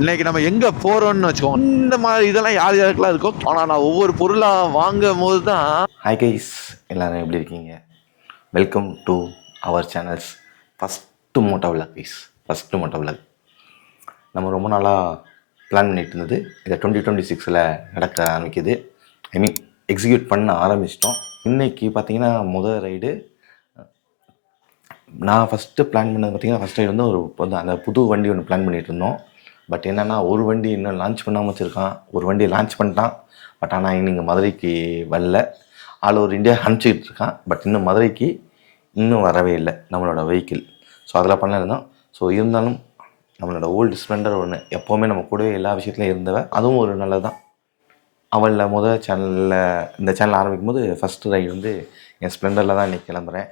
இன்னைக்கு நம்ம எங்கே போகிறோம்னு வச்சுக்கோங்க. இந்த மாதிரி இதெல்லாம் யார் யாருக்கெல்லாம் இருக்கும். ஆனால் நான் ஒவ்வொரு பொருளாக வாங்கும் போது தான். ஹாய் கைஸ், எல்லோரும் எப்படி இருக்கீங்க? Welcome to our channels first moto vlog guys. First moto vlog நம்ம ரொம்ப நாளாக பிளான் பண்ணிகிட்டு இருந்தது. இதை 2026 நடக்க ஆரம்பிக்குது. எக்ஸிக்யூட் பண்ண ஆரம்பிச்சிட்டோம். இன்றைக்கி பார்த்தீங்கன்னா முதல் ரைடு. நான் ஃபஸ்ட்டு பிளான் பண்ணது பார்த்திங்கன்னா ஃபஸ்ட் ரைடு வந்து அந்த புது வண்டி ஒன்று பிளான் பண்ணிகிட்டு இருந்தோம். பட் என்னென்னா ஒரு வண்டி இன்னும் லான்ச் பண்ணாமல் வச்சுருக்கான். ஒரு வண்டி லான்ச் பண்ணிட்டான். பட் ஆனால் இன்னும் மதுரைக்கு வரல. ஆல் ஓவர் இந்தியா அனுப்பிச்சிக்கிட்டு இருக்கான். பட் இன்னும் மதுரைக்கு இன்னும் வரவே இல்லை நம்மளோட வெஹிக்கிள். ஸோ அதில் பண்ணிருந்தோம். ஸோ இருந்தாலும் நம்மளோட ஓல்டு ஸ்ப்ளெண்டர் ஒன்று எப்போவுமே நம்ம கூடவே எல்லா விஷயத்துலையும் இருந்தவ. அதுவும் ஒரு நல்லது தான். அவளில் முதல் சேனலில் இந்த சேனல் ஆரம்பிக்கும் போது ஃபஸ்ட்டு ரைடு வந்து என் ஸ்ப்ளெண்டரில் தான் இன்றைக்கி கிளம்புறேன்.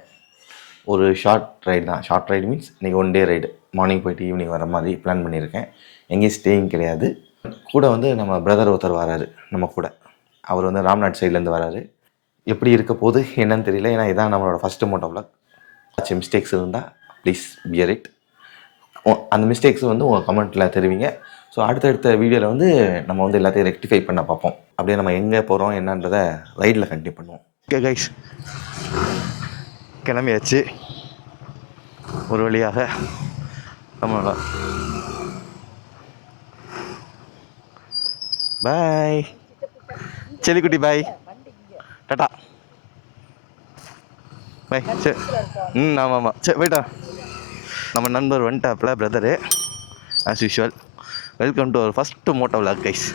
ஒரு ஷார்ட் ரைடு தான். ஷார்ட் ரைடு மீன்ஸ் இன்றைக்கி 1 டே ரைடு. மார்னிங் போய்ட்டு ஈவினிங் வர மாதிரி பிளான் பண்ணியிருக்கேன். எங்கேயும் ஸ்டேயிங் கிடையாது. கூட வந்து நம்ம பிரதர் ஒருத்தர் வராரு நம்ம கூட. அவர் வந்து ராம்நாட் சைட்லேருந்து வராரு. எப்படி இருக்க போது என்னன்னு தெரியல. ஏன்னா இதான் நம்மளோட ஃபஸ்ட்டு மோட்டோ விளாக். ஆச்சு மிஸ்டேக்ஸ் இருந்தால் ப்ளீஸ் பியர் இட். அந்த மிஸ்டேக்ஸ் வந்து உங்கள் கமெண்ட்டில் தெரிவிங்க. ஸோ அடுத்தடுத்த வீடியோவில் வந்து நம்ம வந்து எல்லாத்தையும் ரெக்டிஃபை பண்ண பார்ப்போம். அப்படியே நம்ம எங்கே போகிறோம் என்னன்றதை ரைடில் கண்டினியூ பண்ணுவோம். ஓகே கைஸ், கிளம்பியாச்சு ஒரு வழியாக. நம்மளோட பாய் செலிக்குட்டி, பாய், டாட்டா, பாய். சரி, ஆமாம், சரி போய்ட்டா. நம்ம நண்பர் வந்துட்டாப்புல, brother. As usual, welcome to our first moto vlog guys.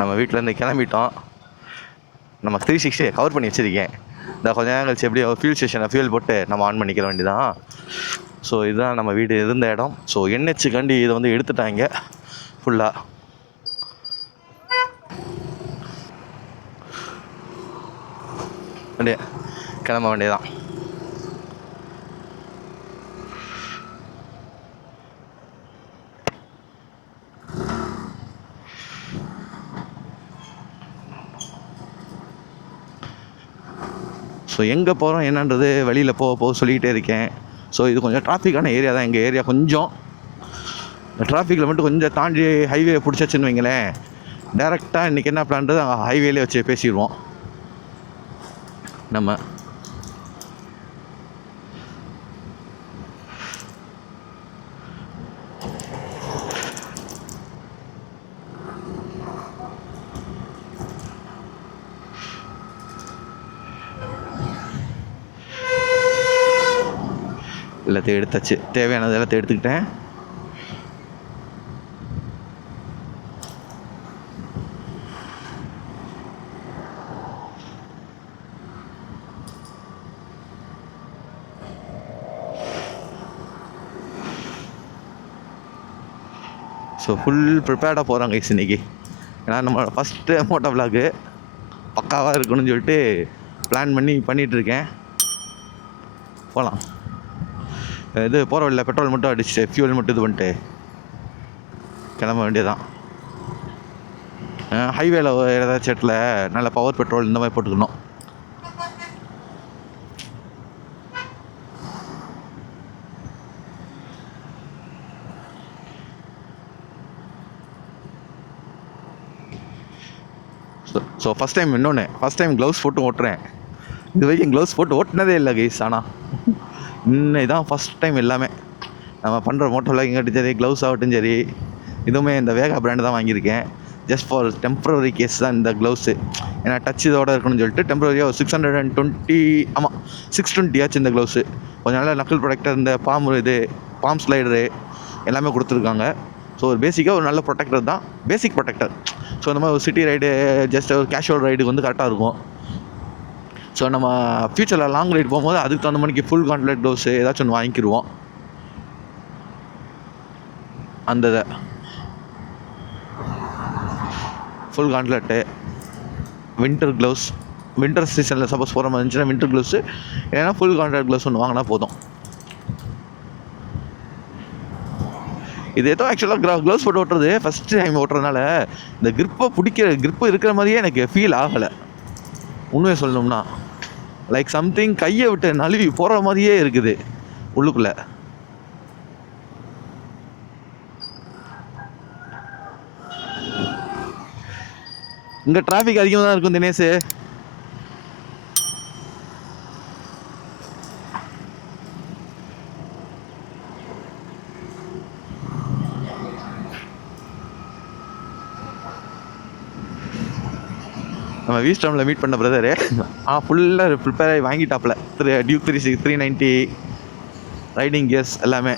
நம்ம வீட்டிலேருந்து கிளம்பிட்டோம். நம்ம 360 கவர் பண்ணி வச்சுருக்கேன். இந்த கொஞ்ச நேரம் கழிச்சு எப்படியோ ஃபியூல் ஸ்டேஷனை ஃபியூல் போட்டு நம்ம ஆன் பண்ணிக்கிற வேண்டியதான். ஸோ இதுதான் நம்ம வீடு இருந்த இடம். ஸோ NH கண்டி இதை வந்து எடுத்துட்டாங்க ஃபுல்லாக. அப்படியே கிளம்ப வேண்டியதான். ஸோ எங்கே போகிறோம் என்னன்றது வெளியில் போக சொல்லிக்கிட்டே இருக்கேன். ஸோ இது கொஞ்சம் டிராஃபிக்கான ஏரியா தான். எங்கள் ஏரியா கொஞ்சம் டிராஃபிக்கில் மட்டும் கொஞ்சம் தாண்டி ஹைவே பிடிச்சாச்சுன்னு வைங்களேன், டேரெக்டாக இன்றைக்கி என்ன பிளான்றது அங்கே ஹைவேலே வச்சு பேசிடுவோம் நம்ம. எல்லாத்தையும் எடுத்தாச்சு. தேவையானது எல்லாத்தையும் எடுத்துக்கிட்டேன். ஸோ ஃபுல் ப்ரிப்பேர்டாக போகிறாங்க கைஸ் இன்றைக்கி. ஏன்னா நம்மளோட ஃபஸ்ட்டு மோட்டோ விளாக்கு பக்காவாக இருக்கணும்னு சொல்லிட்டு பிளான் பண்ணிகிட்ருக்கேன். போகலாம். இது போகிற வழியில் பெட்ரோல் மட்டும் அடிச்சுட்டு ஃபியூல் மட்டும் இது பண்ணிட்டு கிளம்ப வேண்டியதான். ஹைவேல ஏதாச்சும் இடத்துல நல்ல பவர் பெட்ரோல் இந்த மாதிரி போட்டுக்கணும். ஸோ ஃபஸ்ட் டைம் க்ளவுஸ் போட்டு ஓட்டுறேன். இது வரைக்கும் க்ளவுஸ் போட்டு ஓட்டினதே இல்லை கைஸ். ஆனால் இன்னைக்கு தான் ஃபஸ்ட் டைம் எல்லாமே நம்ம பண்ணுற மோட்டோ விளாக்கிங்காட்டும் சரி, க்ளவுஸ் ஆகட்டும் சரி, இதுவுமே இந்த வேகா பிராண்டு தான் வாங்கியிருக்கேன். ஜஸ்ட் ஃபார் டெம்ப்ரவரி கேஸ் தான் இந்த க்ளவுஸு. ஏன்னா டச் இதோட இருக்கணும்னு சொல்லிட்டு டெம்ப்ரவரியாக ஒரு 620, ஆமாம் 620 ஆச்சு இந்த க்ளவுஸு. கொஞ்சம் நல்ல நக்கல் ப்ரொடெக்டர், இந்த பாம் ஸ்லைடரு எல்லாமே கொடுத்துருக்காங்க. ஸோ ஒரு பேசிக்காக ஒரு நல்ல ப்ரொடெக்டர் தான், பேசிக் ப்ரொடெக்டர். ஸோ இந்த மாதிரி ஒரு சிட்டி ரைடு, ஜஸ்ட் ஒரு கேஷுவல் ரைடுக்கு வந்து கரெக்டாக இருக்கும். ஸோ நம்ம ஃப்யூச்சரில் லாங் ரைடு போகும்போது அதுக்கு தகுந்த மணிக்கு ஃபுல் கான்ட்லெட் க்ளவுஸு ஏதாச்சும் ஒன்று வாங்கிக்கிடுவோம். அந்த இதை ஃபுல் கான்ட்லெட்டு, வின்டர் க்ளவுஸ், வின்டர் சீசனில் சப்போஸ் போகிற மாதிரி இருந்துச்சுன்னா வின்டர் க்ளவுஸு, ஏன்னா ஃபுல் கான்ட்லெட் க்ளவுஸ் ஒன்று வாங்கினா போதும். இது ஏதோ ஆக்சுவலாக க்ளவுஸ் போட்டு ஓட்டுறது ஃபஸ்ட்டு டைம் ஓட்டுறதுனால இந்த கிரிப்பு இருக்கிற மாதிரியே எனக்கு ஃபீல் ஆகலை உண்மையை சொல்லணும்னா. லைக் சம்திங் கையை விட்டு நழுவி போகிற மாதிரியே இருக்குது உள்ளுக்குள்ளே. இங்கே டிராஃபிக் அதிகமாக தான் இருக்கும் தினேஷ். நம்ம வீஸ்டமில் மீட் பண்ண பிரதரு ஃபுல்லாக ப்ரிப்பேர் ஆகி வாங்கிட்டாப்புல. டியூக் 390 ரைடிங் கியர்ஸ் எல்லாமே.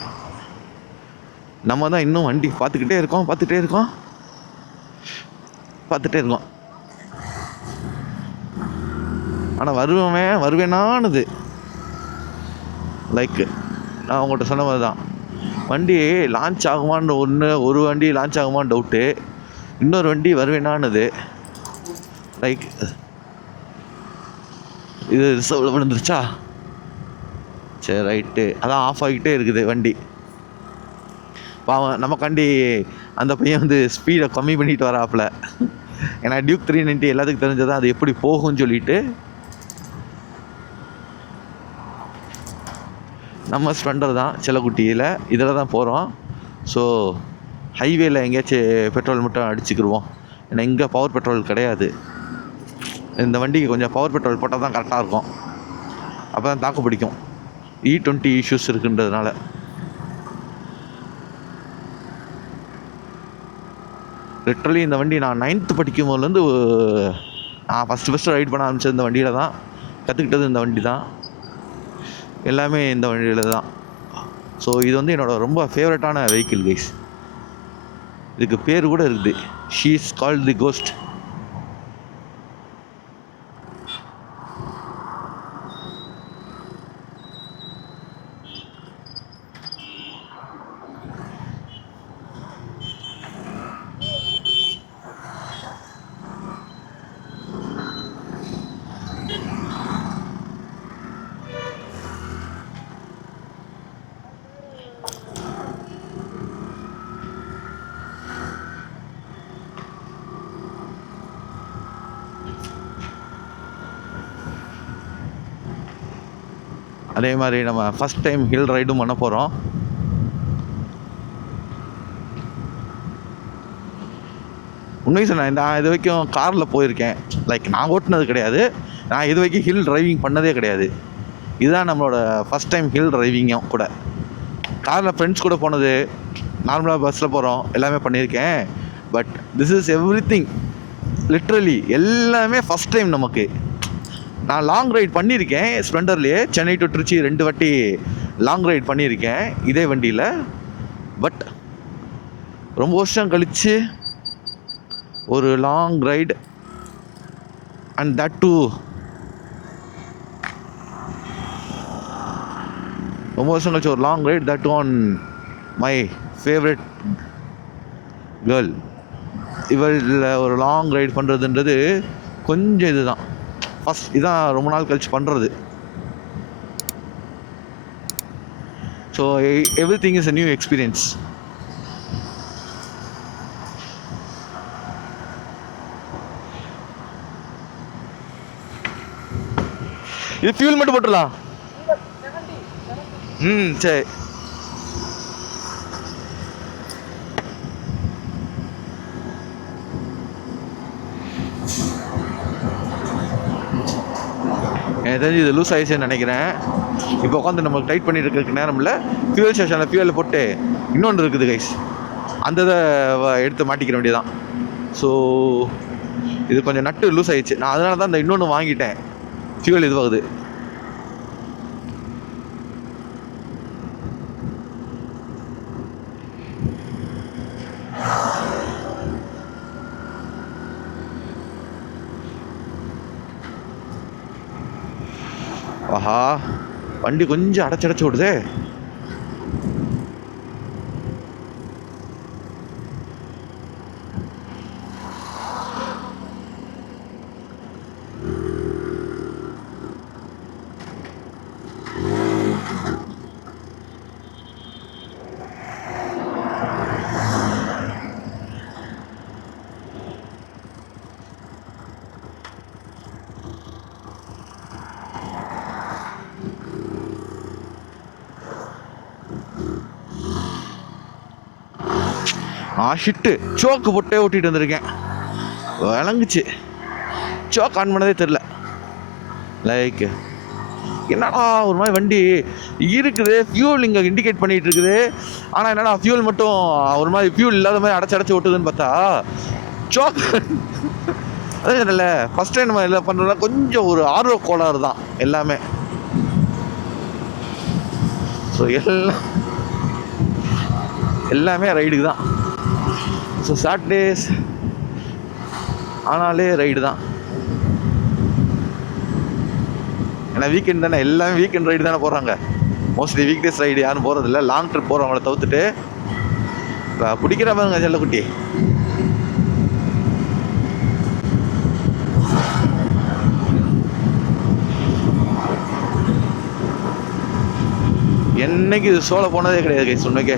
நம்ம தான் இன்னும் வண்டி பார்த்துக்கிட்டே இருக்கோம். ஆனால் வருவேனானுது. லைக் நான் உங்கள்கிட்ட சொன்ன மாதிரி தான், வண்டி லான்ச் ஆகுமான்னு ஒரு வண்டி லான்ச் ஆகுமான்னு டவுட்டு, இன்னொரு வண்டி வருவேனானுது. லைக் இது ரிசர்வில் விழுந்துருச்சா, சரி ரைட்டு, அதான் ஆஃப் ஆகிக்கிட்டே இருக்குது வண்டி. பாவம் நமக்காண்டி அந்த பையன் வந்து ஸ்பீடை கம்மி பண்ணிட்டு வராப்புல. ஏன்னா டியூக் 390 எல்லாத்துக்கும் தெரிஞ்சதான் அது எப்படி போகும்னு சொல்லிட்டு. நம்ம ஸ்ப்ளெண்டர் தான் செல்லக்குட்டியில், இதில் தான் போகிறோம். ஸோ ஹைவேல எங்கேயாச்சும் பெட்ரோல் மட்டும் அடிச்சுக்கிடுவோம். ஏன்னா இங்கே பவர் பெட்ரோல் கிடையாது. இந்த வண்டிக்கு கொஞ்சம் பவர் பெட்ரோல் போட்டால் தான் கரெக்டாக இருக்கும், அப்போ தான் தாக்கு பிடிக்கும். E20 இஷ்யூஸ் இருக்குன்றதுனால. லிட்ரலி இந்த வண்டி நான் 9th படிக்கும் போதுலேருந்து நான் ஃபஸ்ட்டு ரைட் பண்ண ஆரம்பித்தது இந்த வண்டியில் தான். கற்றுக்கிட்டது இந்த வண்டி தான், எல்லாமே இந்த வண்டியில் தான். ஸோ இது வந்து என்னோடய ரொம்ப ஃபேவரட்டான வெஹிக்கிள் கைஸ். இதுக்கு பேர் கூட இருக்குது, she is called the ghost. அதே மாதிரி நம்ம ஃபஸ்ட் டைம் ஹில் ரைடும் பண்ண போகிறோம். உண்மை சொன்னேன், நான் இது வரைக்கும் காரில் போயிருக்கேன். லைக் நான் ஓட்டினது கிடையாது, நான் இது வரைக்கும் ஹில் டிரைவிங் பண்ணதே கிடையாது. இதுதான் நம்மளோட ஃபஸ்ட் டைம் ஹில் டிரைவிங்கும் கூட. காரில் ஃப்ரெண்ட்ஸ் கூட போனது, நார்மலாக பஸ்ஸில் போகிறோம், எல்லாமே பண்ணியிருக்கேன். But this is everything, literally எல்லாமே ஃபஸ்ட் டைம் நமக்கு. நான் லாங் ரைட் பண்ணியிருக்கேன் ஸ்ப்ளெண்டர்லேயே, சென்னை டு திருச்சி 2 வாட்டி லாங் ரைட் பண்ணியிருக்கேன் இதே வண்டியில். பட் ரொம்ப வருஷம் கழித்து ஒரு long ride, and that too ரொம்ப வருஷம் கழிச்சு ஒரு long ride, that on my favourite girl. இவளில் ஒரு லாங் ரைட் பண்ணுறதுன்றது கொஞ்சம் இதுதான் ஃபஸ்ட், இதான் ரொம்ப நாள் கழிச்சு பண்ணுறது. So everything is a new experience. இது ஃபியூல் மட்டும் போட்டுடலாம். சரி. எனக்கு தெரிஞ்சு இது லூஸ் ஆயிடுச்சுன்னு நினைக்கிறேன். இப்போ உட்காந்து நமக்கு டைட் பண்ணிட்டு இருக்கிறதுக்கு நேரம் இல்லை. ஃபியூல் ஸ்டேஷனில் ஃபியூலில் போட்டு இன்னொன்று இருக்குது கைஸ், அந்த இதை எடுத்து மாட்டிக்கிற வேண்டியதான். ஸோ இது கொஞ்சம் நட்டு லூஸ் ஆயிடுச்சு, நான் அதனால தான் இந்த இன்னொன்று வாங்கிட்டேன். ஃபியூல் இதுவாகுது. ஆஹா, வண்டி கொஞ்சம் அடைச்சடைச்சு விடுதே. ஷிட்டு சோக்கு போட்டே ஓட்டிகிட்டு வந்திருக்கேன். விளங்குச்சு, சோக் ஆன் பண்ணதே தெரில. லைக் என்னடா ஒரு மாதிரி வண்டி இருக்குது, ஃபியூல் இங்கே இண்டிகேட் பண்ணிகிட்டு இருக்குது, ஆனால் என்னடா ஃபியூல் மட்டும் ஒரு மாதிரி ஃபியூல் இல்லாத மாதிரி அடைச்சி ஓட்டுதுன்னு பார்த்தா சோக். அதே இல்லை, ஃபஸ்ட் டைம் நம்ம எல்லாம் பண்ணுறதுனா கொஞ்சம் ஒரு ஆர்வ கோளாறு தான் எல்லாமே. ஸோ எல்லாமே ரைடுக்கு தான். ஸோ சாட்டர்டேஸ் ஆனாலே ரைடு தான். ஏன்னா வீக்கெண்ட் தானே, எல்லாமே வீக்கெண்ட் ரைடு தானே போகிறாங்க. மோஸ்ட்லி வீக் டேஸ் ரைடு யாரும் போகிறதில்ல. லாங் ட்ரிப் போகிறவங்கள தவிர்த்துட்டு பிடிக்கிற பாருங்க செல்லக்குட்டி. என்னைக்கு இது சோலை போனதே கிடையாது கைஸ் உண்மைக்கே.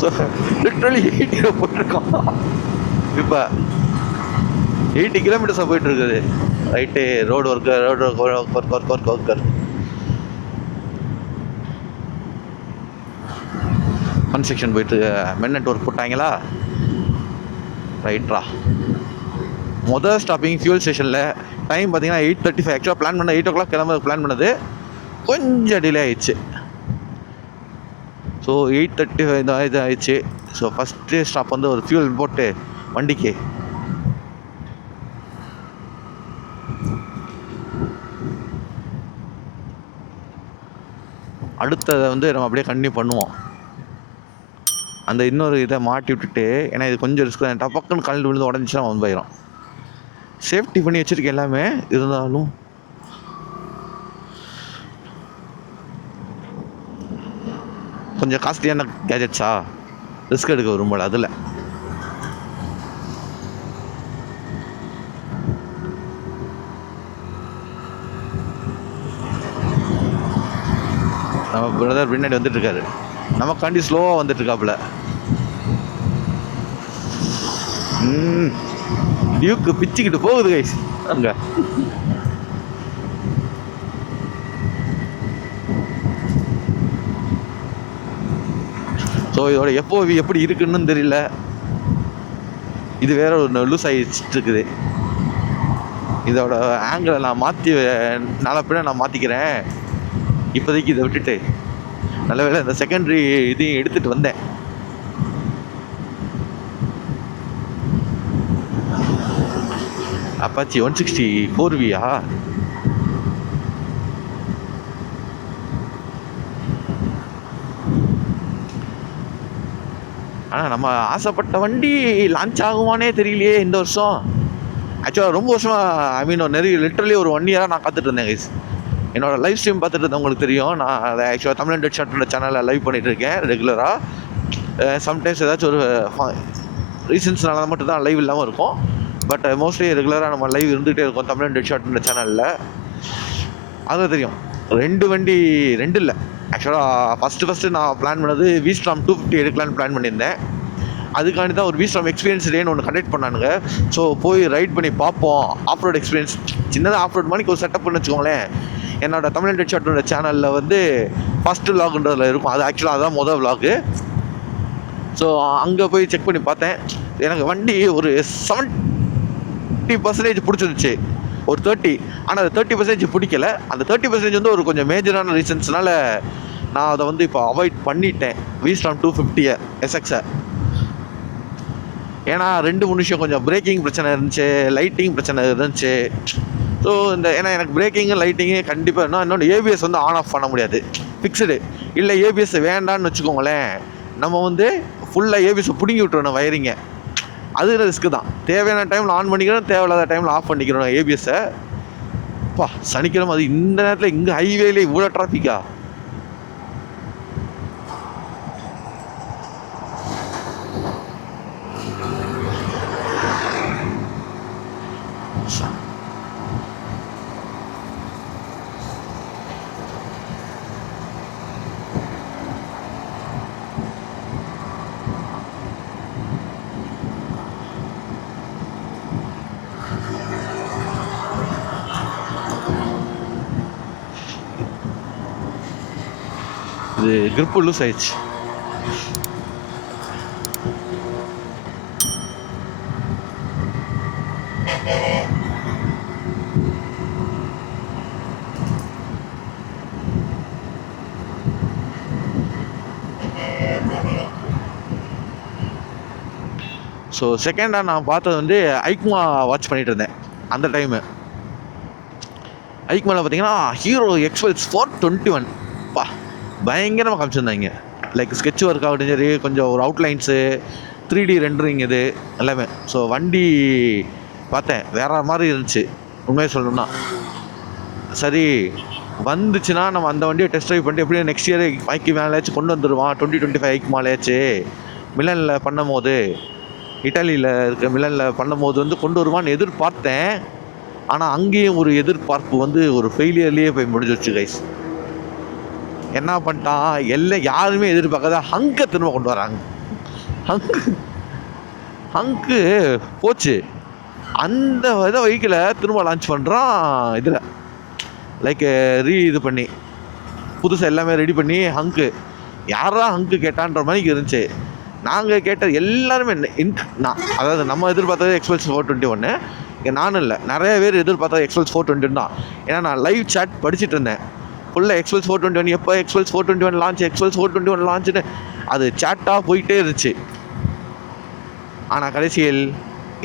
ஸோ லிட்ரலி 80 போட்டிருக்கோம். இப்போ 80 கிலோமீட்டர்ஸாக போயிட்டு இருக்குது. ரைட்டு, ரோடு ஒர்க்கர் கன்ஸ்ட்ரக்ஷன் போயிட்டு மென்னட் ஒர்க் போட்டாங்களா. ரைட்ரா. மொதல் ஸ்டாப்பிங் ஃபியூல் ஸ்டேஷனில். டைம் பார்த்தீங்கன்னா 8:35. ஆக்சுவலாக பிளான் பண்ண 8 o'clock கிளம்ப பிளான் பண்ணது கொஞ்சம் டிலே ஆயிடுச்சு. ஸோ 8:35 தான் இது ஆயிடுச்சு. ஸோ ஃபஸ்ட்டு ஸ்டாப் வந்து ஒரு ஃபியூல் போட்டு வண்டிக்கு. அடுத்ததை வந்து நம்ம அப்படியே கண்டினியூ பண்ணுவோம். அந்த இன்னொரு இதை மாட்டி விட்டுட்டு, ஏன்னா இது கொஞ்சம் ரிஸ்க் தான், டப்பக்குன்னு கலந்து விழுந்து உடஞ்சிச்சுன்னா வந்து போயிடும். சேஃப்டி பண்ணி வச்சுருக்கேன் எல்லாமே, இருந்தாலும் கொஞ்சம் காஸ்ட்லியான கேஜெட்ஸா ரிஸ்க் எடுக்க விரும்பல. அதில் நம்ம பிரதர் பின்னாடி வந்துட்டு இருக்காரு, நமக்காண்டி ஸ்லோவாக வந்துட்டு இருக்காப்புல. டியூக்கு பிச்சுக்கிட்டு போகுது கைஸ் அங்க. ஸோ இதோட FOV எப்படி இருக்குன்னு தெரியல. இது வேற ஒரு லூஸ் ஆகிட்டு இருக்குது. இதோட ஆங்கிளை நான் மாற்றி நாளை பின்ன நான் மாற்றிக்கிறேன். இப்போதைக்கு இதை விட்டுட்டு நல்ல வேளை இந்த செகண்டரி இதையும் எடுத்துகிட்டு வந்தேன். அப்பாச்சி 164Vயா? ஆனால் நம்ம ஆசைப்பட்ட வண்டி லான்ச் ஆகுமானே தெரியலையே இந்த வருஷம். ஆக்சுவலாக ரொம்ப வருஷமாக, ஐ மீன் லிட்டரலி ஒரு 1 இயராக நான் காத்துட்டு இருந்தேன் கைஸ். என்னோடய லைவ் ஸ்ட்ரீம் பார்த்துட்டு இருந்தேன், உங்களுக்கு தெரியும். நான் அதை ஆக்சுவலாக தமிழ் டெட் ஷார்ட்டோட சேனலில் லைவ் பண்ணிகிட்டு இருக்கேன் ரெகுலராக. சம்டைம்ஸ் ஏதாச்சும் ஒரு ரீசன்ஸ்னால மட்டும் தான் லைவ் இல்லாமல் இருக்கும். பட் மோஸ்ட்லி ரெகுலராக நம்ம லைவ் இருந்துகிட்டே இருக்கோம் தமிழ் டெட் ஷார்ட்ன்ற சேனலில். அது தெரியும். 2 வண்டி, 2 இல்லை ஆக்சுவலாக. ஃபஸ்ட்டு நான் பிளான் பண்ணது விஸ்டாம் 250 எடுக்கலான்னு பிளான் பண்ணியிருந்தேன். அதுக்காண்டி தான் ஒரு விஸ்டாம் எக்ஸ்பீரியன்ஸ் டேன்னு ஒன்று கண்டக்ட் பண்ணானுங்க. ஸோ போய் ரைட் பண்ணி பார்ப்போம், ஆஃப் ரோட் எக்ஸ்பீரியன்ஸ், சின்னதாக ஆஃப் ரோட் மணிக்கு ஒரு செட்டப்னு வச்சுக்கோங்களேன். என்னோடய தமிழ் டெட் ஷார்ட்டோட சேனலில் வந்து ஃபஸ்ட்டு விலாகுன்றதில் இருக்கும். அது ஆக்சுவலாக அதுதான் மொதல் விலாகு. ஸோ அங்கே போய் செக் பண்ணி பார்த்தேன். எனக்கு வண்டி ஒரு 70% பிடிச்சிருந்துச்சு, ஒரு 30. ஆனால் அது 30% பிடிக்கல. அந்த 30% வந்து ஒரு கொஞ்சம் மேஜரான ரீசன்ஸ்னால நான் அதை வந்து இப்போ அவாய்ட் பண்ணிட்டேன், விஸ்டாம் 250 SX-ஐ. ஏன்னா 2-3 விஷயம், கொஞ்சம் பிரேக்கிங் பிரச்சனை இருந்துச்சு, லைட்டிங் பிரச்சனை இருந்துச்சு. ஸோ ஏன்னா எனக்கு பிரேக்கிங்கு லைட்டிங்கு கண்டிப்பாக இன்னொன்று ஏபிஎஸ் வந்து ஆன் ஆஃப் பண்ண முடியாது, ஃபிக்ஸ்டு. இல்லை ஏபிஎஸ் வேண்டான்னு வச்சுக்கோங்களேன், நம்ம வந்து ஃபுல்லாக ஏபிஎஸ்ஸை பிடுங்கி விட்டுறணும் வயரிங்கை. அது ரிஸ்க்கு தான். தேவையான டைமில் ஆன் பண்ணிக்கிறோம், தேவையில்லாத டைமில் ஆஃப் பண்ணிக்கிறோம் ஏபிஎஸ்ஸை. சனிக்கிழமை அது இந்த நேரத்தில் இங்கே ஹைவேல இவ்வளோ டிராஃபிக்கா? இது grip லூஸ் ஆயிடுச்சு. ஸோ செகண்டாக நான் பார்த்தது வந்து ஐக்மா வாட்ச் பண்ணிட்டு இருந்தேன் அந்த டைமு. ஐக்மாவில் பார்த்தீங்கன்னா ஹீரோ எக்ஸ்பல்ஸ் 421 பா பயங்கரமாக காமிச்சிருந்தாங்க. லைக் ஸ்கெட்ச் ஒர்க் ஆகட்டும் சரி, கொஞ்சம் ஒரு அவுட்லைன்ஸு 3D ரெண்டரிங் இது எல்லாமே. ஸோ வண்டி பார்த்தேன் வேற மாதிரி இருந்துச்சு உண்மையாக சொல்லணும்னா. சரி வந்துச்சுன்னா நம்ம அந்த வண்டியை டெஸ்ட் ட்ரைவ் பண்ணிட்டு எப்படியும் நெக்ஸ்ட் இயர் ஐக்கு மேலேயாச்சும் கொண்டு வந்துடுவான். 2025 ஐக்கு மேலேயாச்சு மிலனில் பண்ணும் போது, இட்டாலியில் இருக்க மிலனில் பண்ணும் போது வந்து கொண்டு வருவான்னு எதிர்பார்த்தேன். ஆனால் அங்கேயும் ஒரு எதிர்பார்ப்பு வந்து ஒரு ஃபெயிலியர்லேயே போய் முடிஞ்சிருச்சு கைஸ். என்ன பண்ணிட்டான், எல்லாம் யாருமே எதிர்பார்க்காத ஹங்கை திரும்ப கொண்டு வராங்க. ஹங்கு போச்சு. அந்த இதை வெஹிக்கிளை திரும்ப லான்ச் பண்ணுறான் இதில், லைக் இது பண்ணி புதுசாக எல்லாமே ரெடி பண்ணி. ஹங்கு யாரா ஹங்கு கேட்டான்ற மாதிரி இருந்துச்சு. நாங்கள் கேட்டது எல்லாருமே நான், அதாவது நம்ம எதிர்பார்த்தது எக்ஸ்பல்ஸ் 421. இங்கே நானும் இல்லை, நிறைய பேர் எதிர்பார்த்தது எக்ஸ்பல்ஸ் 421 தான். ஏன்னா நான் லைவ் சாட் படிச்சுட்டு இருந்தேன் ஃபுல்லாக. எக்ஸ்பல்ஸ் 421 எப்போ, எக்ஸ்பல்ஸ் 421 லான்ச், எக்ஸ்பல்ஸ் 421 லான்ச்சுன்னு அது சாட்டாக போயிட்டே இருந்துச்சு. ஆனால் கடைசியில்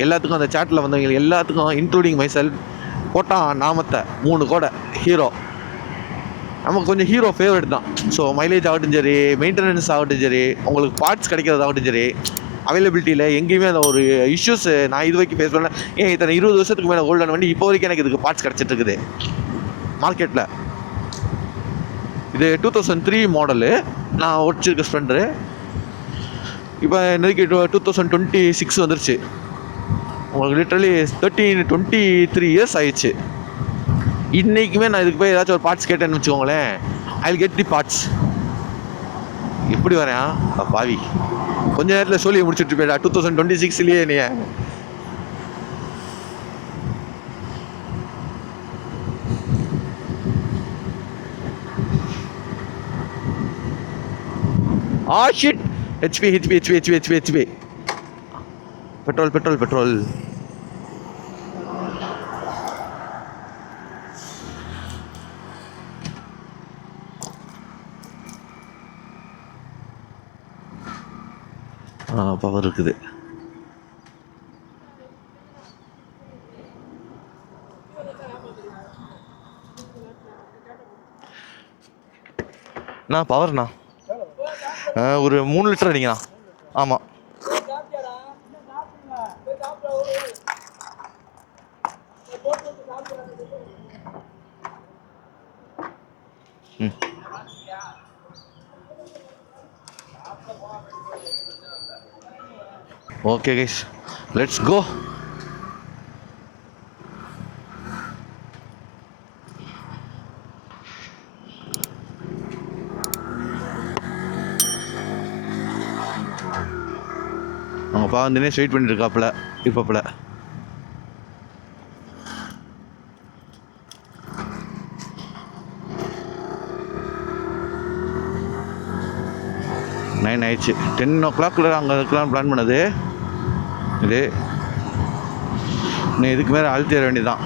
எல்லாத்துக்கும் அந்த சாட்டில் வந்தவங்க எல்லாத்துக்கும் இன்க்ளூடிங் மைசெல்ஃப் போட்டான் நாமத்தை 3 கோடை ஹீரோ. நமக்கு கொஞ்சம் ஹீரோ ஃபேவரட் தான். ஸோ மைலேஜ் ஆகட்டும் சரி, மெயின்டெனன்ஸ் ஆகட்டும் சரி, உங்களுக்கு பார்ட்ஸ் கிடைக்கிறதாகட்டும் சரி, அவைலபிலிட்டியில் எங்கேயுமே அந்த ஒரு இஷ்யூஸ் நான் இது வரைக்கும் ஃபேஸ் பண்ணல. ஏன் இத்தனை 20 வருஷத்துக்கு மேலே ஓல்டான வண்டி இப்போ வரைக்கும் எனக்கு இதுக்கு பார்ட்ஸ் கிடச்சிட்டு இருக்குது மார்க்கெட்டில். இது 2003 மாடலு நான் ஓடிச்சிருக்க ஸ்ப்ளெண்டரு. இப்போ நெருக்கி 2026 வந்துருச்சு. உங்களுக்கு லிட்ரலி 23 இயர்ஸ் ஆயிடுச்சு. இன்றைக்குமே நான் இதுக்கு போய் ஏதாச்சும் ஒரு பார்ட்ஸ் கேட்டேன்னு வச்சுக்கோங்களேன், I will get the parts. எப்படி வரேன் பாவி, கொஞ்ச நேரத்தில் சொல்லி முடிச்சுட்டு போயிடா 2026லேயே நீ. Shit, HP petrol. பவர் இருக்குது. நான் பவர்ண்ணா ஒரு 3 லிட்டர் அடிங்கண்ணா. ஆமாம். Okay guys, let's go. அவங்கப்பா தினேஷ் வெயிட் பண்ணிட்டு இருக்காப்புல இப்போப்புல. நைன் ஆயிடுச்சு. 10 o'clock அங்கே இருக்கலாம் பிளான் பண்ணது. இது நீ இதுக்கு மேலே அழுத்திட வேண்டியதான்.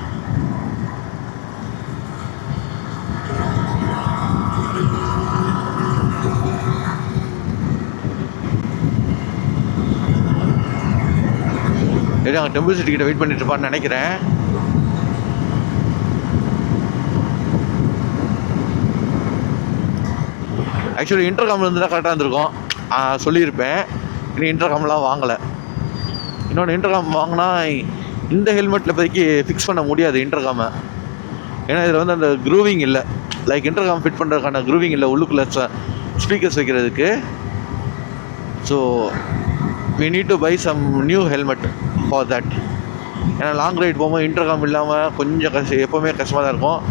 அங்கே டெம்பிள் சிட்டி கிட்ட வெயிட் பண்ணிட்டு இருப்பான்னு நினைக்கிறேன். ஆக்சுவலி இன்டர்காம் இருந்தால் கரெக்டாக இருந்திருக்கும், சொல்லியிருப்பேன். இன்னும் இன்டர்காம்லாம் வாங்கலை. இன்னொன்று இன்டர்காம் வாங்கினா இந்த ஹெல்மெட்டில் இப்போதைக்கு ஃபிக்ஸ் பண்ண முடியாது இன்டர்காமை. ஏன்னா இதில் வந்து அந்த க்ரூவிங் இல்லை, லைக் இன்டர்காம் ஃபிட் பண்ணுறதுக்கான க்ரூவிங் இல்லை உள்ளுக்குள்ளே ஸ்பீக்கர்ஸ் வைக்கிறதுக்கு. So we need to buy some new helmet for that. ஏன்னா லாங் ரைட் போகும்போது இன்டர்காம் இல்லாமல் கொஞ்சம் எப்போவுமே கஷ்டமாக தான் இருக்கும்.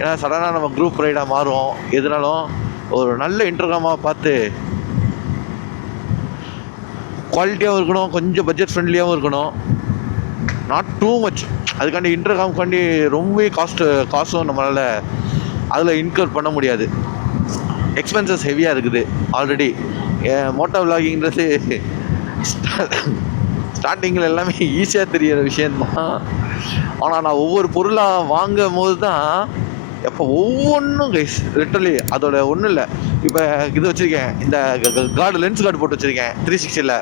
ஏன்னா சடனாக நம்ம குரூப் ரைடாக மாறும். எதுனாலும் ஒரு நல்ல இன்டர்காமாக பார்த்து குவாலிட்டியாகவும் இருக்கணும், கொஞ்சம் பட்ஜெட் ஃப்ரெண்ட்லியாகவும் இருக்கணும், நாட் டூ மச். அதுக்காண்டி இன்டர்காம்காண்டி ரொம்ப காசும் நம்மளால் அதில் இன்கர் பண்ண முடியாது. எக்ஸ்பென்சஸ் ஹெவியாக இருக்குது ஆல்ரெடி. மோட்டோ விலாகிங்கிறது ஸ்டார்டிங்கில் எல்லாமே ஈஸியாக தெரிகிற விஷயந்தான். ஆனால் நான் ஒவ்வொரு பொருளாக வாங்கும் போது தான் எப்போ ஒவ்வொன்றும் கைஸ் லிட்டரலி அதோட ஒன்றும் இல்லை. இப்போ இது வச்சுருக்கேன், இந்த கார்டு லென்ஸ் கார்டு போட்டு வச்சுருக்கேன் 360ல்.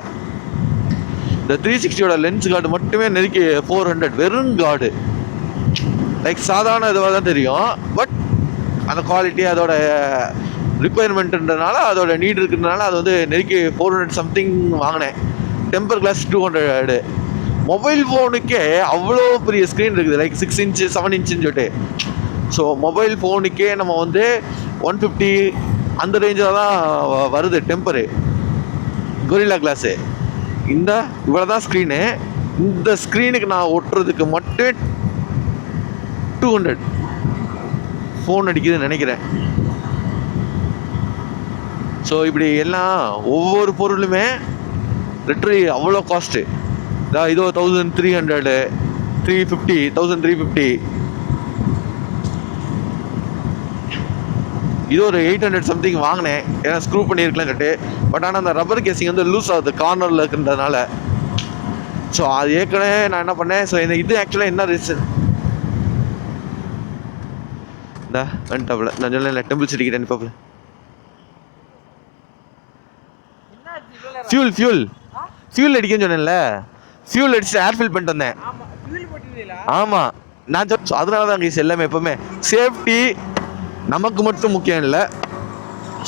இந்த 360யோட லென்ஸ் கார்டு மட்டுமே நெருக்கி 400 வெறும் கார்டு. லைக் சாதாரண இதுவாக தான் தெரியும், பட் அந்த குவாலிட்டி அதோட ரிக்குவயர்மெண்ட்டுன்றனால அதோட நீட் இருக்கிறதுனால அது வந்து நெருக்கி 400 சம்திங் வாங்கினேன். Temper glass 200. மொபைல் ஃபோனுக்கே அவ்வளோ பெரிய ஸ்க்ரீன் இருக்குது, லைக் 6 இன்ச்சு 7 இன்ச்சுன்னு சொல்லிட்டு. ஸோ மொபைல் ஃபோனுக்கே நம்ம வந்து 150 அந்த ரேஞ்சில் தான் வருது டெம்பரு கொரில்லா கிளாஸு. இந்த இவ்வளோ தான் ஸ்க்ரீனு. இந்த ஸ்க்ரீனுக்கு நான் ஒட்டுறதுக்கு மட்டும் 200 ஃபோன் அடிக்குதுன்னு நினைக்கிறேன். ஸோ இப்படி எல்லாம் ஒவ்வொரு பொருளுமே லிட்டரலி அவ்வளோ காஸ்ட்டு. இதோ 1300, 350, 1350. இது ஒரு 800 சம்திங் வாங்கினேன், ஏன்னா ஸ்க்ரூ பண்ணியிருக்கலாம் கட்டு. பட் ஆனால் அந்த ரப்பர் கேசிங் வந்து லூஸ் ஆகுது கார்னரில் இருக்குன்றதுனால. ஸோ அது ஏற்கனவே நான் என்ன பண்ணேன், ஸோ இது ஆக்சுவலாக என்ன ரீசன், இந்த வென்டாப்பில் நான் சொன்னேன் டெம்பிள் சிட்டி கிட்ட நிப்பாப்பில் ஃபியூல் அடிக்கன்னு சொன்னேன்ல, ஃபியூல் அடிச்சுட்டு ஏர் ஃபில் பண்ணிட்டு வந்தேன். ஆமாம், நான் அதனால தான் கைஸ் எல்லாமே எப்போவுமே சேஃப்டி நமக்கு மட்டும் முக்கியம் இல்லை.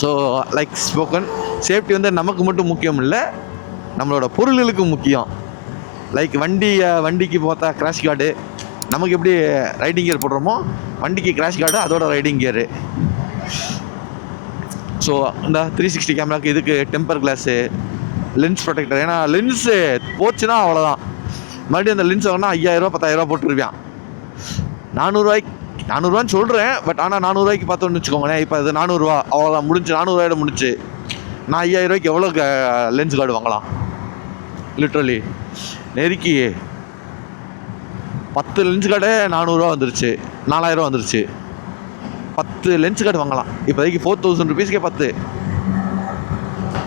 ஸோ லைக் ஸ்போக்கன் சேஃப்டி வந்து நமக்கு மட்டும் முக்கியம் இல்லை, நம்மளோட பொருள்களுக்கு முக்கியம். லைக் வண்டிக்கு பார்த்தா கிராஷ் கார்டு, நமக்கு எப்படி ரைடிங் கியர் போடுறோமோ வண்டிக்கு கிராஷ் கார்டு அதோட ரைடிங் கியரு. ஸோ இந்த 360 கேமராவுக்கு இதுக்கு டெம்பர் கிளாஸு, லென்ஸ் ப்ரொடெக்டர். ஏன்னா லென்ஸு போச்சுன்னா அவ்வளோதான், மறுபடியும் அந்த லென்ஸ் வாங்கினா 5000 10,000 போட்டுருவான். 400 சொல்கிறேன், பட் ஆனால் 400 பார்த்தோன்னு வச்சுக்கோங்களேன். இப்போ அது 400 அவ்வளோதான், முடிஞ்சு 400 முடிஞ்சு. நான் 5000 எவ்வளோ லென்ஸ் கார்டு வாங்கலாம்? லிட்ரலி நெருக்கி 10 லென்ஸ் கார்டே 400 வந்துருச்சு, 4000 வந்துருச்சு. 10 லென்ஸ் கார்டு வாங்கலாம் இப்போதைக்கு 4000 ருபீஸ்க்கே 10.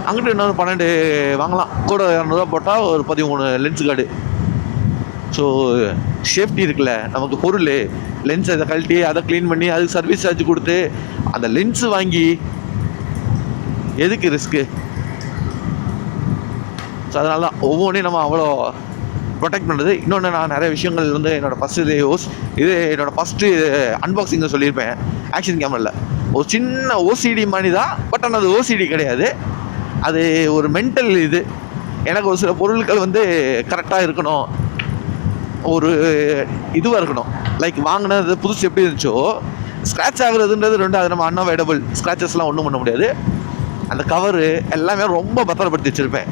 அங்கிட்டு இன்னொரு 12 வாங்கலாம், கூட 200 போட்டால் ஒரு 13 லென்ஸ் கார்டு. ஸோ சேஃப்டி இருக்குல்ல நமக்கு. பொருள் லென்ஸ் அதை கழட்டி அதை க்ளீன் பண்ணி அதுக்கு சர்வீஸ் சார்ஜ் கொடுத்து அந்த லென்ஸு வாங்கி எதுக்கு ரிஸ்க்கு? ஸோ அதனால தான் ஒவ்வொன்றையும் நம்ம அவ்வளோ ப்ரொடெக்ட் பண்ணுறது. இன்னொன்று, நான் நிறைய விஷயங்கள் வந்து என்னோடய ஃபஸ்ட்டு அன்பாக்சிங்கை சொல்லியிருப்பேன். ஆக்ஷன் கேமராவில் ஒரு சின்ன ஓசிடி மாதிரி தான், பட் ஆனால் அது ஓசிடி கிடையாது, அது ஒரு மென்டல் இது. எனக்கு ஒரு சில பொருட்கள் வந்து கரெக்டாக இருக்கணும், ஒரு இதுவாக இருக்கணும். லைக் வாங்கினது புதுசு எப்படி இருந்துச்சோ, ஸ்க்ராட்ச் ஆகுறதுன்றது ரெண்டு, அது நம்ம அன்அவாய்டபுள். ஸ்க்ராச்சஸ்லாம் ஒன்றும் பண்ண முடியாது. அந்த கவரு எல்லாமே ரொம்ப பத்திரப்படுத்தி வச்சுருப்பேன்.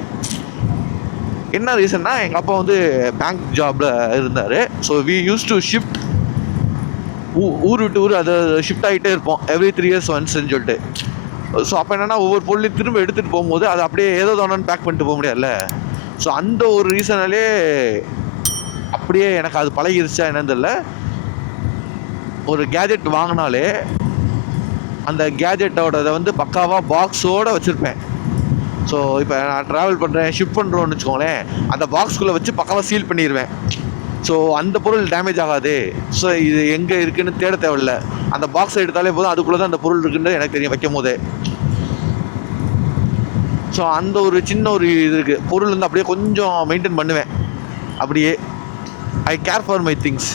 என்ன ரீசன்னா, எங்கள் அப்பா வந்து பேங்க் ஜாபில் இருந்தார். So we use to shift, ஊர் விட்டு ஊர் அதை ஷிஃப்ட் ஆகிட்டே இருப்போம் எவ்ரி 3 years ஒன்ஸ்ன்னு சொல்லிட்டு. ஸோ அப்போ என்னென்னா, ஒவ்வொரு பொருளையும் திரும்ப எடுத்துகிட்டு போகும்போது அதை அப்படியே ஏதோ தானோன்னு பேக் பண்ணிட்டு போக முடியாதுல்ல. ஸோ அந்த ஒரு ரீசனாலே அப்படியே எனக்கு அது பழகிருச்சா என்னன்னு தெரியல. ஒரு கேஜெட் வாங்கினாலே அந்த கேஜெட்டோட வந்து பக்காவாக பாக்ஸோடு வச்சுருப்பேன். ஸோ இப்போ நான் ட்ராவல் பண்ணுறேன், ஷிஃப்ட் பண்ணுறோன்னு வச்சுக்கோங்களேன், அந்த பாக்ஸ்குள்ளே வச்சு பக்காவாக சீல் பண்ணிடுவேன். ஸோ அந்த பொருள் டேமேஜ் ஆகாது. ஸோ இது எங்கே இருக்குதுன்னு தேட தேவையில்லை, அந்த பாக்ஸை எடுத்தாலே போதும், அதுக்குள்ளே தான் அந்த பொருள் இருக்குன்னு எனக்கு தெரியும் வைக்கும் போதே. ஸோ அந்த ஒரு சின்ன ஒரு இது இருக்குது, பொருள் வந்து அப்படியே கொஞ்சம் மெயின்டைன் பண்ணுவேன். அப்படியே I care for my things.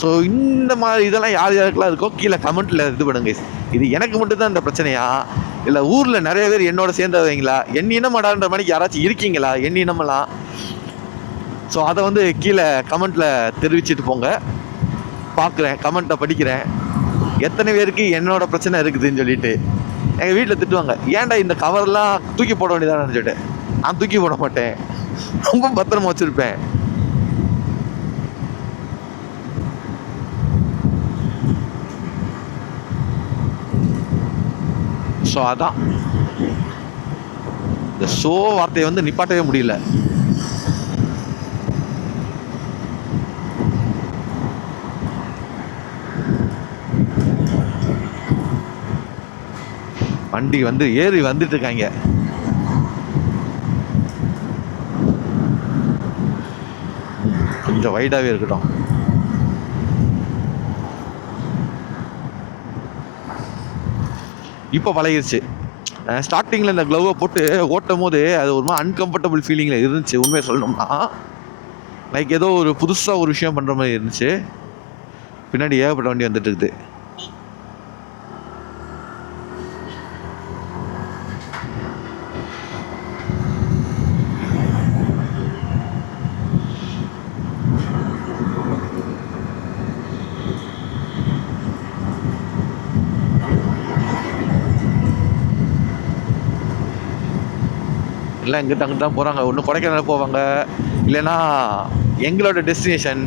So இந்த மாதிரி இதெல்லாம் யார் யாருக்கெல்லாம் இருக்கோ கீழே கமெண்ட்டில் இது பண்ணுங்க. இது எனக்கு மட்டும்தான் இந்த பிரச்சனையா, இல்லை ஊரில் நிறைய பேர் என்னோட சேர்ந்தவங்களா, என் இனமாடான்ற மணிக்கு யாராச்சும் இருக்கீங்களா என் இனமெல்லாம்? ஸோ அதை வந்து கீழே கமெண்ட்டில் தெரிவிச்சுட்டு போங்க. பார்க்குறேன், கமெண்ட்டை படிக்கிறேன், எத்தனை பேருக்கு என்னோட பிரச்சனை இருக்குதுன்னு சொல்லிட்டு. எங்கள் வீட்டில் திட்டுவாங்க, ஏன்டா இந்த கவர்லாம் தூக்கி போட வேண்டியதானு சொல்லிட்டு. நான் தூக்கி போட மாட்டேன், ரொம்ப பத்திரமா வச்சுருப்பேன். ஸோ அதான் இந்த வார்த்தையை வந்து நிப்பாட்டவே முடியல. வண்டி வந்து ஏறி வந்துட்டு இருக்காங்க. கொஞ்சம் வைடாவே இருக்கட்டும். இப்போ பழகிருச்சு. ஸ்டார்டிங்கில் இந்த க்ளோவை போட்டு ஓட்டும் போது அது ஒரு மாதிரி அன்கம்ஃபர்டபுள் ஃபீலிங்கில் இருந்துச்சு உண்மையை சொல்லணும்னா. லைக் ஏதோ ஒரு புதுசாக ஒரு விஷயம் பண்ணுற மாதிரி இருந்துச்சு. பின்னாடி ஏகப்பட்ட வண்டி வந்துட்டு இருக்குது. எல்லாம் இங்கிட்ட அங்கிட்டு தான் போகிறாங்க. ஒன்று கொடைக்கானல் போவாங்க, இல்லைன்னா எங்களோட டெஸ்டினேஷன்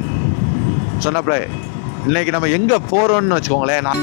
சொன்னப்பல இன்னைக்கு நம்ம எங்கே போகிறோன்னு வச்சுக்கோங்களேன். நான்